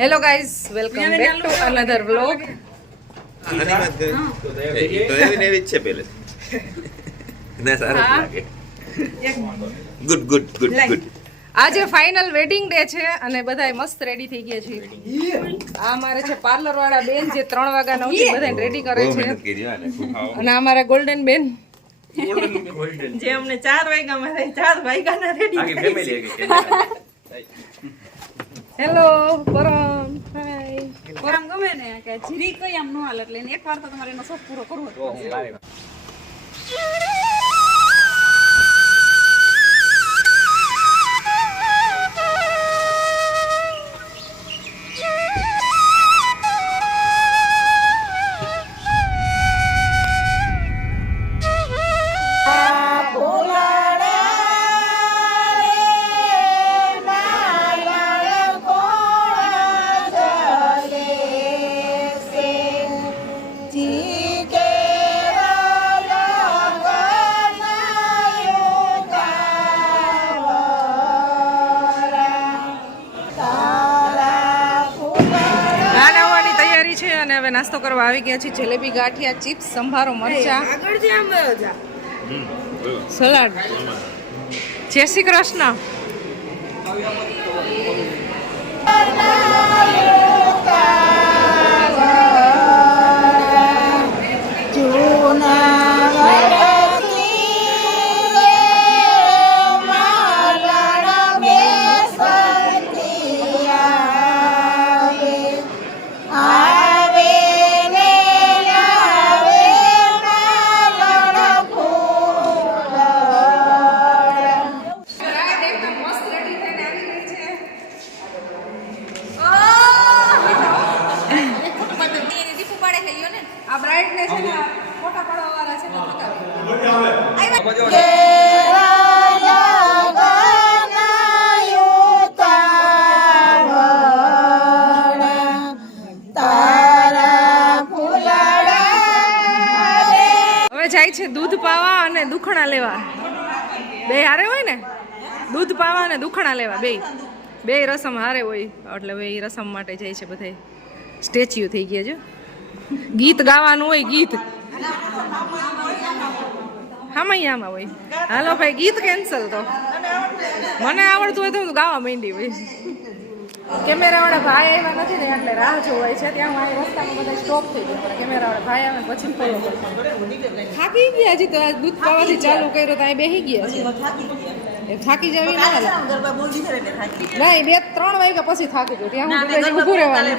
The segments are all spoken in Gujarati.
Hello guys, welcome back to another vlog. આની વાત કરી તો એવી જ છે પહેલે ના સારું લાગે. Good good good good. આજે ફાઇનલ વેડિંગ ડે છે અને બધાય મસ્ત રેડી થઈ ગયા છે. આ અમારે છે પાર્લર વાળા બેન જે 3 વાગ્યાના ઉઠી બધાને રેડી કરે છે. અને અમારા ગોલ્ડન બેન જે અમને 4 વાગ્યામાં 4 વાગ્યાના રેડી કરે. હેલો પરમ. હાય પરમ. ગમે ને કે જીરી કઈ આમ નો હાલ એટલે એકવાર તો તમારે એનો શોખ પૂરો કરવો પડશે. અને હવે નાસ્તો કરવા આવી ગયા છે. જલેબી, ગાંઠિયા, ચિપ્સ, સંભારો, મરચા, સલાડ. જય શ્રી કૃષ્ણ. આ બ્રાઇડને છે ને ફોટા પાડવા વાળા છે ને હવે જાય છે દૂધ પાવા અને દુખણા લેવા. બે હારે હોય ને, દૂધ પાવા અને દુખણા લેવા બે રસમ હારે હોય એટલે હવે એ રસમ માટે જાય છે. બધે સ્ટેચ્યુ થઈ ગયા છે. ગીત ગાવાનું હોય, ગીત આમાં હોય. હાલો ભાઈ, ગીત કેન્સલ. તો મને આવડતું હોય તો હું ગાવા માંડી હોય. કેમેરા વાળા ભાઈ આવ્યા નથી ને એટલે રાહ જોવાય છે. ત્યાં હું રસ્તામાં બધા સ્ટોપ થઈ ગયો. કેમેરા વાળા ભાઈ આવે પછી ફોલો કરો. થાકી ગયા હજી તો આ દૂધ પાવાથી ચાલુ કર્યો તો અહીં બેસી ગયા છે. થાકી જવી ના નહીં, 2-3 વાગ્યા પછી થાકી ગયો. ત્યાં હું ઊભું રહેવાનું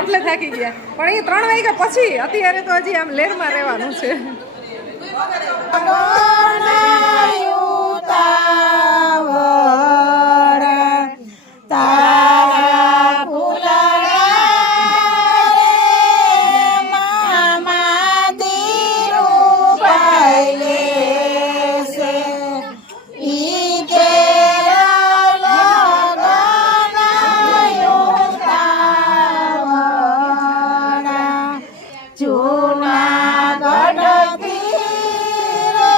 એટલે થાકી ગયા. પણ એ 3 વાગ્યા પછી, અત્યારે તો હજી આમ લેરમાં રહેવાનું છે. જૂનાગઢ થી રે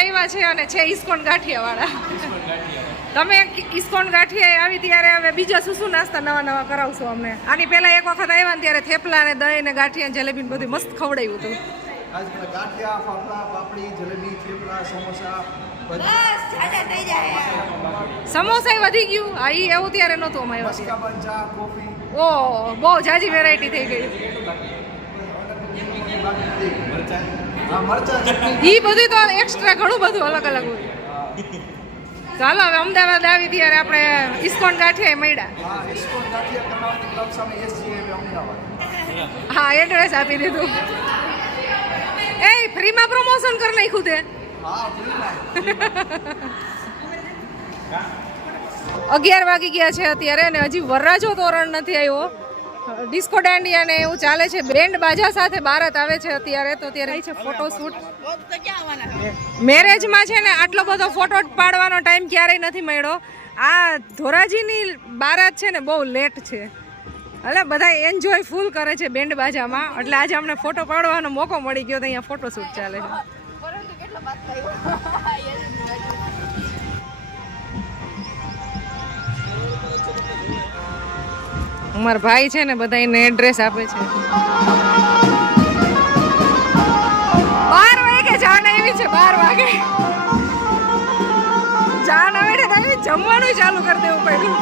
આવ્યા છે અને છે ઇસ્કોન ગાંઠિયાવાળા. તમે ઇસ્કોન ગાંઠિયા આવી ત્યારે હવે બીજા શું નાસ્તા નવા નવા કરાવશો અમને? આની પહેલા એક વખત આવ્યા ને ત્યારે થેપલા ને દહીં ને ગાંઠિયા જલેબી ને બધું મસ્ત ખવડાવ્યું હતું. આજ ગાંઠિયા, ફાફડા, પાપડી, જલેબી, થેપલા, સમોસા સમોસા વધી ગયું. હા ઈ એવું ત્યારે નહોતું અમારે. મસ્કા ચા, કોફી, ઓ બહુ જાજી વેરાયટી થઈ ગઈ. મરચા ચટણી. ઈ બધું તો એક્સ્ટ્રા ઘણું બધું અલગ અલગ હોય. ચાલો હવે અમદાવાદ આવી ત્યારે આપણે ઇસ્કોન ગાંઠિયા મળ્યા. હા, ઇસ્કોન ગાંઠિયા કર્ણાવતી ક્લબ સામે SGA અમદાવાદ. હા એડ્રેસ આપી દીધું. એ ફ્રીમાં પ્રમોશન કરી નાખ્યું તે. હા, ફ્રીમાં. 11 વાગી ગયા છે અત્યારે અને હજી વરરાજો તોરણ નથી આવ્યો. ડિસ્કો દાંડિયા ને એવું ચાલે છે. બેન્ડ બાજા સાથે બારાત આવે છે અત્યારે. તો ત્યારે છે ફોટો શૂટ. મેરેજમાં છે ને આટલો બધો ફોટો પાડવાનો ટાઈમ ક્યારેય નથી મળ્યો. આ ધોરાજીની બારાત છે ને બહુ લેટ છે. એટલે બધા એન્જોય ફૂલ કરે છે બેન્ડ બાજામાં. એટલે આજે અમને ફોટો પાડવાનો મોકો મળી ગયો તો અહીંયા ફોટો શૂટ ચાલે છે. અમારા ભાઈ છે ને બધા એને એડ્રેસ આપે છે. 12 વાગે જાન આવી છે. 12 વાગે જાન આવે ને જમવાનું ચાલુ કરી દેવું પડ્યું.